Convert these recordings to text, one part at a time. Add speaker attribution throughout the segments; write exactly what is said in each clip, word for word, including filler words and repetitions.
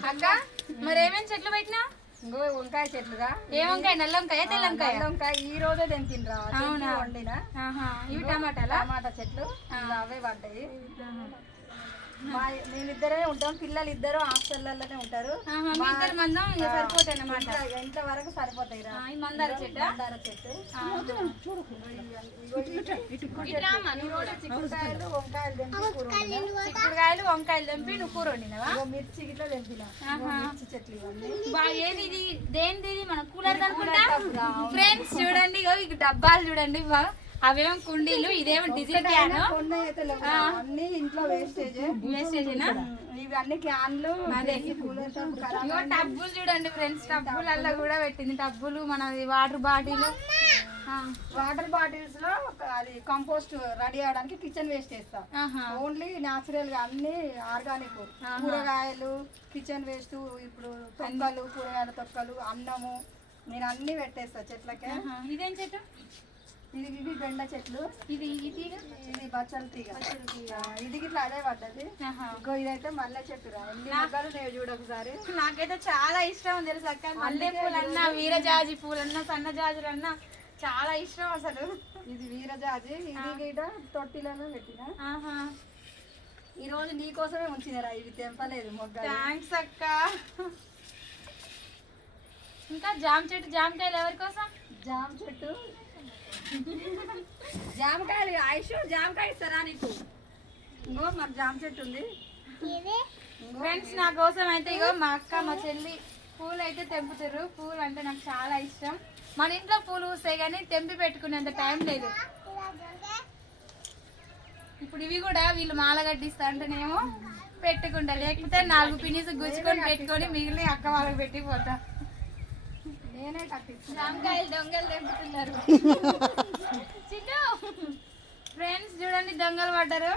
Speaker 1: అక్క మరి ఏమేమి చెట్లు పెట్టినా?
Speaker 2: ఇంకో వంకాయ చెట్లుగా.
Speaker 1: ఏ వంకాయ? నల్ల వంకాయ, తెల్ల వంకాయ?
Speaker 2: నల్ల వంకాయ ఈ రోజే తెంపిండ్రా. అవునా? వండినా.
Speaker 1: ఇవి టమాటాలా?
Speaker 2: టమాటా చెట్లు అవే పడ్డాయి. మా మేమిద్దరే ఉంటాం, పిల్లలు ఇద్దరు హాస్టల్లోనే ఉంటారు.
Speaker 1: సరిపోతాయి అన్నమాట.
Speaker 2: ఎంత వరకు సరిపోతాయి రా.
Speaker 1: మందార చెట్టు,
Speaker 2: మందార చెట్టు, చిక్కుడుకాయలు వంకాయలు తెంపి
Speaker 1: చిక్కుడుకాయలు వంకాయలు తెంపి నువ్వు కూర వండినవా?
Speaker 2: మిర్చి గిట్లా తెంపిన మిర్చి చెట్లు ఇవన్నీ.
Speaker 1: ఏది ఇది? దేనిది? మన కూలర్ అనుకుంటా. ఫ్రెండ్స్ చూడండి, ఇక డబ్బాలు చూడండి, అవేమో కుండీలు, ఇదేమో డీజిల్ క్యాన్.
Speaker 2: అన్ని ఇంట్లో వేస్టేజ్
Speaker 1: వేస్టేజేనా?
Speaker 2: ఇవి అన్ని క్యాన్లు.
Speaker 1: అదే టబ్బులు చూడండి ఫ్రెండ్స్, టబ్బులల్లో కూడా పెట్టింది. టబ్బులు, మన వాటర్ బాటిల్.
Speaker 2: వాటర్ బాటిల్స్ లో అది కంపోస్ట్ రెడీ అవడానికి కిచెన్ వేస్ట్ చేస్తా. ఓన్లీ న్యాచురల్ గా అన్ని ఆర్గానిక్ కూరగాయలు, కిచెన్ వేస్ట్, ఇప్పుడు తొక్కలు, కూరగాయల తొక్కలు, అన్నము, నేను అన్ని పెట్టేస్తా చెట్లకే.
Speaker 1: ఇదేం చెట్టు?
Speaker 2: ఇది ఇవి బెండ చెట్లు.
Speaker 1: ఇది ఇది
Speaker 2: ఇది బచ్చల తీగ. ఇది గిట్లా అదే పడ్డది. ఇంకో ఇదైతే మల్లె చెట్టు రా. ఎన్ని మొక్కలు నేను చూడ ఒకసారి.
Speaker 1: నాకైతే చాలా ఇష్టం తెలుసు అక్క. మల్లె పూలన్నా, వీరజాజి పూలన్నా, సన్నజాజులన్నా చాలా ఇష్టం అసలు.
Speaker 2: ఇది వీరజాజి. ఇది గిట తొట్టిలలో పెట్టిన. ఈ రోజు నీ కోసమే ఉంచినరా, ఇవి తెంపలేదు మొగ్గలు.
Speaker 1: థ్యాంక్స్ అక్క. ఇంకా జామ చెట్టు, జామకాయలు ఎవరి కోసం?
Speaker 2: జామ చెట్టు, జామకాయలు. ఆయుష్ జామకాయ ఇస్తారా నీకు? ఇంకో మాకు జామ చెట్టు ఉంది
Speaker 1: ఫ్రెండ్స్. నా కోసం అయితే ఇగో మా అక్క, మా చెల్లి పూలు అయితే తెంపుతారు. పూలు అంటే నాకు చాలా ఇష్టం. మన ఇంట్లో పూలు వస్తాయి కానీ తెంపి పెట్టుకునేంత టైం లేదు. ఇప్పుడు ఇవి కూడా వీళ్ళు మాల కట్టిస్తా అంటేనేమో పెట్టుకుంటా, లేకపోతే నాలుగు పినిస్ గుచ్చుకొని పెట్టుకొని మిగిలిన అక్క వాళ్ళకి పెట్టిపోతా.
Speaker 2: నేనే కట్టిస్తాను.
Speaker 1: జామకాయలు దొంగలు తెంపుతున్నారు. ఫ్రెండ్స్ చూడండి, దొంగలు పడ్డారు.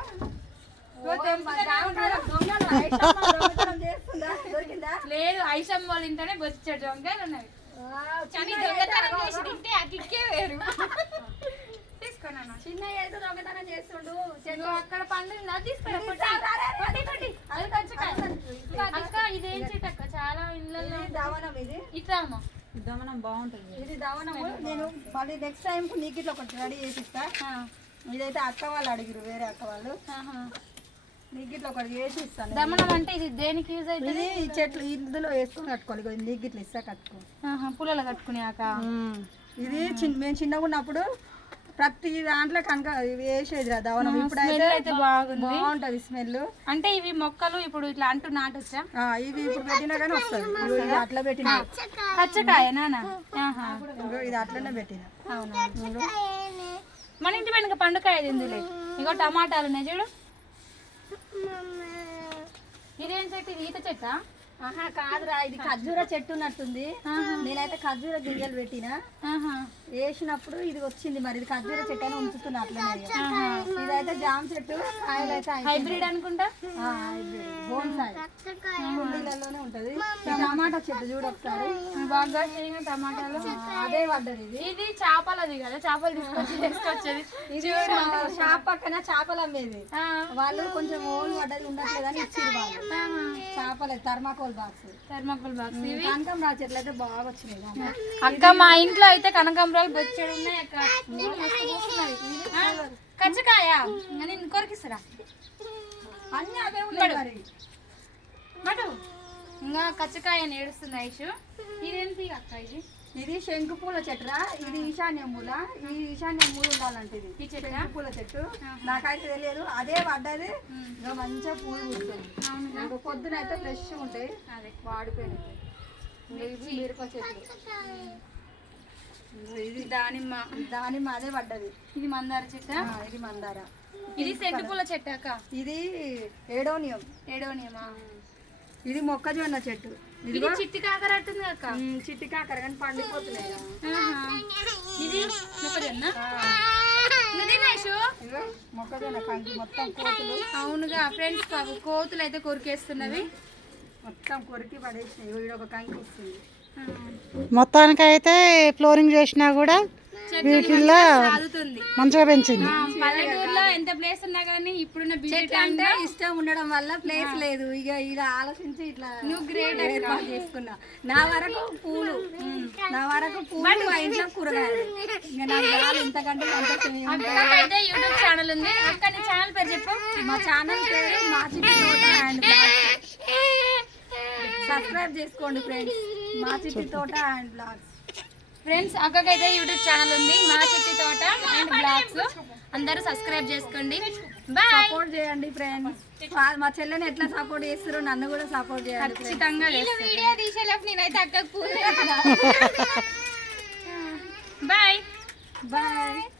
Speaker 1: లేదు, ఐషమ్ వాళ్ళ ఇంటనే బొచ్చాడు దొంగలు ఉన్నవి. తీసుకున్నాను.
Speaker 2: చిన్న అయితే దొంగతనం చేస్తుండు.
Speaker 1: అక్కడ పండుగ తీసుకురా. అక్క ఇదేం చెట్టు అక్క? చాలా ఇళ్ళల్లో
Speaker 2: దవనం. ఇది
Speaker 1: ఇట్రామా
Speaker 2: దవనం బాగుంటుంది. ఇది దవనము. నేను మళ్ళీ నెక్స్ట్ టైం నీకు ఇట్లా ఒకటి రెడీ చేసిస్తా. ఇదైతే అక్క వాళ్ళు అడిగిరు, వేరే అక్క వాళ్ళు. నీకు ఇట్లా ఒకటి చేసి ఇస్తాను.
Speaker 1: దమనం అంటే ఇది దేనికి యూజ్ అవుతుంది?
Speaker 2: ఇది చెట్లు ఇందులో వేసుకొని కట్టుకోవాలి. నీకు ఇట్లా ఇస్తా కట్టుకో.
Speaker 1: పుల్లలు కట్టుకునేక.
Speaker 2: ఇది చిన్న మేము చిన్నగా ఉన్నప్పుడు ప్రతి దాంట్లో కనుక వేసేది రా దవనం. ఇప్పుడైతే బాగుంటది స్మెల్.
Speaker 1: అంటే ఇవి మొక్కలు ఇప్పుడు ఇట్లా అంటూ నాటొచ్చా?
Speaker 2: ఇది ఇప్పుడు పెట్టినా కానీ వస్తుంది. అట్లా పెట్టినా
Speaker 1: పచ్చకాయ నానా?
Speaker 2: ఇది అట్లనే పెట్టిన.
Speaker 1: అవునా? మన ఇంటి వెనుక పండుకాయ తిందులే. ఇగో టమాటాలు ఉన్నాయి చూడు. ఇదేం చెట్టు? ఇది ఈత చెట్టా?
Speaker 2: ఆహా కాదురా, ఇది ఖర్జూర చెట్టు ఉన్నట్టుంది. నేనైతే ఖర్జూర గింజలు పెట్టిన, వేసినప్పుడు ఇది వచ్చింది. మరి ఇది ఖర్జూర చెట్టు అని ఉంచుతున్నా అట్లనే. ఇదైతే జామ చెట్టు.
Speaker 1: హైబ్రిడ్ అనుకుంటా.
Speaker 2: బోన్సాయి కుండీలలోనే ఉంటది. టమాటా చెట్టు చూడు ఒకసారి.
Speaker 1: బాగా టమాటాలు
Speaker 2: అదే పడ్డది. ఇది
Speaker 1: ఇది చేపలది కదా, చేపలు తీసుకొచ్చి తీసుకొచ్చేది.
Speaker 2: ఇది షాప్ పక్కన చేపలు అమ్మేది. వాళ్ళు కొంచెం ఓన్ పడ్డది ఉండట్లేదని ఇచ్చింది వాళ్ళు. చేపలే థర్మాకోల్ బాక్స్.
Speaker 1: Thermocol box. ఇవి
Speaker 2: కనకాంబరాలు చెట్లు అయితే బాగా వచ్చినాయి
Speaker 1: అక్క. మా ఇంట్లో అయితే కనకాంబరాలు బొచ్చెడు ఉన్నాయి అక్క. కచ్చకాయ నేను కొరికిస్తారా?
Speaker 2: అన్ని అవే ఉన్నాయి.
Speaker 1: ఇంకా కచ్చకాయ నేడుస్తుంది ఐషు. ఇదేంటి అక్క? ఇది
Speaker 2: ఇది శంకు పూల చెట్టురా. ఇది ఈశాన్య మూల. ఈ ఈశాన్య మూల ఉండాలంటే ఇది
Speaker 1: ఈ చెట్టు
Speaker 2: పూల చెట్టు. నాకైతే తెలియదు. అదే పడ్డది. ఇంకా మంచిగా పూలు పూస్తుంది. ఇంకా పొద్దున అయితే ఫ్రెష్ ఉంటాయి.
Speaker 1: అదే
Speaker 2: వాడిపోయినాయి. మిరప చెట్లు.
Speaker 1: ఇది దానిమ్మ.
Speaker 2: దానిమ్మ అదే పడ్డది.
Speaker 1: ఇది మందార చెట్టు.
Speaker 2: ఇది మందార.
Speaker 1: ఇది సెంటు పూల చెట్టు అక్క.
Speaker 2: ఇది ఏడోనియం.
Speaker 1: ఏడోనియమా?
Speaker 2: ఇది మొక్కజొన్న చెట్టు.
Speaker 1: ఇది చిట్టి కాకర అట్టుంది అక్క.
Speaker 2: చిట్టి కాకర కానీ పండిపోతున్నాయి.
Speaker 1: ఇది మొక్కజొన్న.
Speaker 2: మొక్కజొన్న కంకి మొత్తం కోతులు.
Speaker 1: అవునుగా ఫ్రెండ్స్, కోతులు అయితే కొరికేస్తున్నవి.
Speaker 2: మొత్తం కొరికి పడేసినాయి. ఒక కంకి ఇస్తుంది.
Speaker 3: మొత్తానికైతే ఫ్లోరింగ్ చేసినా కూడా వీటిల్లో
Speaker 1: సాగుతుంది.
Speaker 3: మంచిగా పెంచింది.
Speaker 1: ఆ, పల్లెటూరులో ఎంత ప్లేస్ ఉన్నా కానీ ఇప్పుడున్న బిజీ
Speaker 2: చెట్లు అంటే ఇష్టం ఉండడం వల్ల ప్లేస్ లేదు. ఇక ఇలా ఆలోచించి ఇట్లా
Speaker 1: నువ్వు గ్రేట్
Speaker 2: ఏర్పాటు చేసుకున్నా. నా వరకు పూలు నా వరకు పూలు మా ఇంట్లో కూరగాయలు ఇంకా నాకు చాలు. ఇంతకంటే సంతోషం ఏం లేదు.
Speaker 1: అక్కకైతే యూట్యూబ్ ఛానల్ ఉంది. అక్క నీ ఛానల్ పేరు చెప్పు.
Speaker 2: మా ఛానల్ పేరు మా Chitti Thota and blogs. Subscribe చేసుకోండి ఫ్రెండ్స్, మా Chitti Thota and blogs.
Speaker 1: Friends అక్కకైతే యూట్యూబ్ ఛానల్ ఉంది, మా చిట్టి తోట అండ్ బ్లాగ్స్. అందరూ సబ్స్క్రైబ్ చేసుకోండి. బాయ్.
Speaker 2: సపోర్ట్ చేయండి ఫ్రెండ్స్. మా చెల్లెని ఎట్లా సపోర్ట్ చేస్తారో నన్ను కూడా సపోర్ట్ చేయండి.
Speaker 1: ఖచ్చితంగా వీడియో తీసేలోపు నేనైతే అక్కకు పూలు బాయ్
Speaker 2: బాయ్.